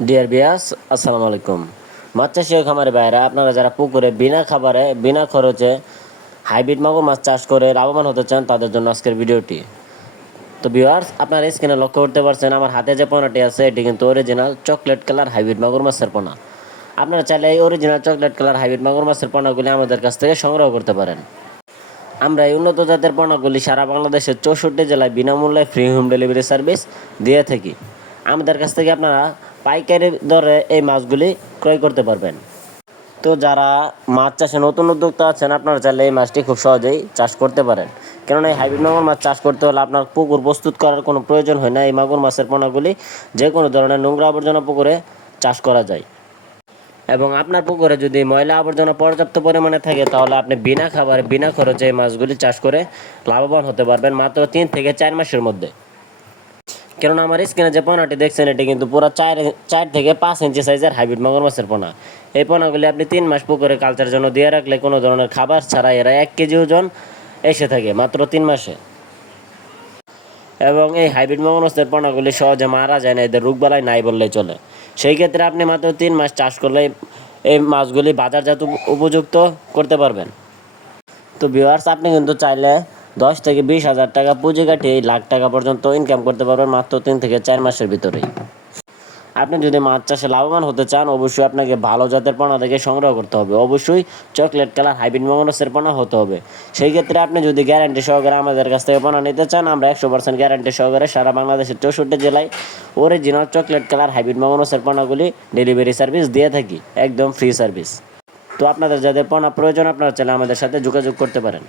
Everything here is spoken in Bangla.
ডিয়ার বিয়াস, আসসালামু আলাইকুম। মাছ চাষি ও খামারি ভাইরা, আপনারা যারা পুকুরে বিনা খাবারে বিনা খরচে হাইব্রিড মাগুর মাছ চাষ করে লাভবান হতে চান, তাদের জন্য আজকের ভিডিওটি। তো ভিউয়ার্স, আপনারা স্ক্রিনে লক্ষ্য করতে পারছেন আমার হাতে যে পোনাটি আছে এটি কিন্তু অরিজিনাল চকলেট কালার হাইব্রিড মাগুর মাছের পোনা। আপনারা চাইলে এই অরিজিনাল চকলেট কালার হাইব্রিড মাগুর মাছের পোনাগুলি আমাদের কাছ থেকে সংগ্রহ করতে পারেন। আমরা এই উন্নত জাতের পোনাগুলি সারা বাংলাদেশের 64 জেলায় বিনামূল্যে ফ্রি হোম ডেলিভারি সার্ভিস দিয়ে থাকি। আমাদের কাছ থেকে আপনারা পাইকারি দরে এই মাছগুলি ক্রয় করতে পারবেন। তো যারা মাছ চাষে নতুন উদ্যোক্তা আছেন, আপনারা চাইলে এই মাছটি খুব সহজেই চাষ করতে পারেন। কেননা এই হাইব্রিড মাগুর মাছ চাষ করতে হলে আপনার পুকুর প্রস্তুত করার কোনো প্রয়োজন হয় না। এই মাগুর মাছের পোনাগুলি যে কোনো ধরনের নোংরা আবর্জনা পুকুরে চাষ করা যায়। এবং আপনার পুকুরে যদি ময়লা আবর্জনা পর্যাপ্ত পরিমাণে থাকে, তাহলে আপনি বিনা খাবারে বিনা খরচে এই মাছগুলি চাষ করে লাভবান হতে পারবেন মাত্র 3 থেকে 4 মাসের মধ্যে। কেননা আমার স্ক্রিনে যে পোনাটি দেখছেন এটি কিন্তু পুরো 4 থেকে 5 ইঞ্চি সাইজের হাইব্রিড মাগুর মাছের পোনা। এই পোনাগুলি আপনি 3 মাস পুকুরে কালচার জন্য দিয়ে রাখলে কোনো ধরনের খাবার ছাড়া এরা 1 কেজি ওজন এসে থাকে মাত্র 3 মাসে। এবং এই হাইব্রিড মাগুর মাছের পোনাগুলি সহজে মারা যায় না, এদের রোগবালাই নাই বললেই চলে। সেই ক্ষেত্রে আপনি মাত্র 3 মাস চাষ করলে এই মাছগুলি বাজারজাত উপযুক্ত করতে পারবেন। তো ভিউয়ার্স, আপনি কিন্তু চাইলে 10 থেকে 20 হাজার টাকা পুঁজি কাটিয়ে লাখ টাকা পর্যন্ত ইনকাম করতে পারবেন মাত্র 3 থেকে 4 মাসের ভিতরেই। আপনি যদি মাছ চাষে লাভবান হতে চান, অবশ্যই আপনাকে ভালো জাতের পোনা থেকে সংগ্রহ করতে হবে। অবশ্যই চকলেট কালার হাইব্রিড মাগুর মাছের পোনা হতে হবে। সেই ক্ষেত্রে আপনি যদি গ্যারান্টি সহকারে আমাদের কাছ থেকে পোনা নিতে চান, আমরা 100% গ্যারান্টি সহকারে সারা বাংলাদেশের 64 জেলায় অরিজিনাল চকলেট কালার হাইব্রিড মাগুর মাছের পোনাগুলি ডেলিভারি সার্ভিস দিয়ে থাকি, একদম ফ্রি সার্ভিস। তো আপনাদের যাদের পোনা প্রয়োজন, আপনারা চাইলে আমাদের সাথে যোগাযোগ করতে পারেন।